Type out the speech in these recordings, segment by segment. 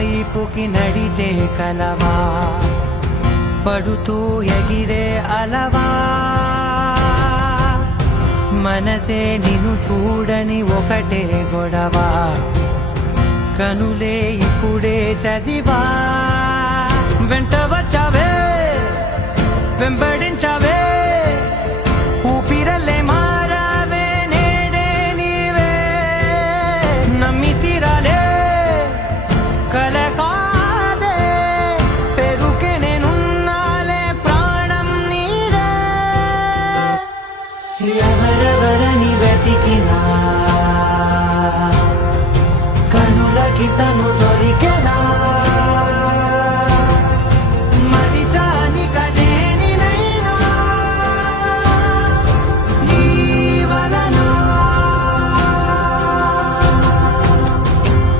వైపుకి నడిచే కలవా, పడుతూ ఎగిరే అలవా, మనసే నిన్ను చూడని ఒకటే గొడవ, కనులే ఇప్పుడే చదివా. వెంట వచ్చావే వెంబడించావే, ఊపిరల్లే మారావే నేడే నీవే, నమ్మి తీరాలే కల కాదే, పెరుకే నేనున్నాలే ప్రాణం నీడే. ఎవరెవరని వెతికినా కనులకి తను దొరికెనా, మరిచాని కదేనినైనా నీ వలన.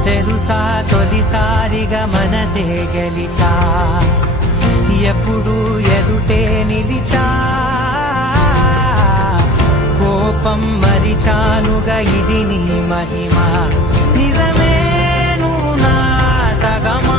తెలుసా తొలిసారిగా మనసే గెలిచా, ఎప్పుడు ఎదుటే నిలిచా, కోపం మరిచానుగా ఇది నీ మహిమ, నిజమే నువ్వు నా సగమా.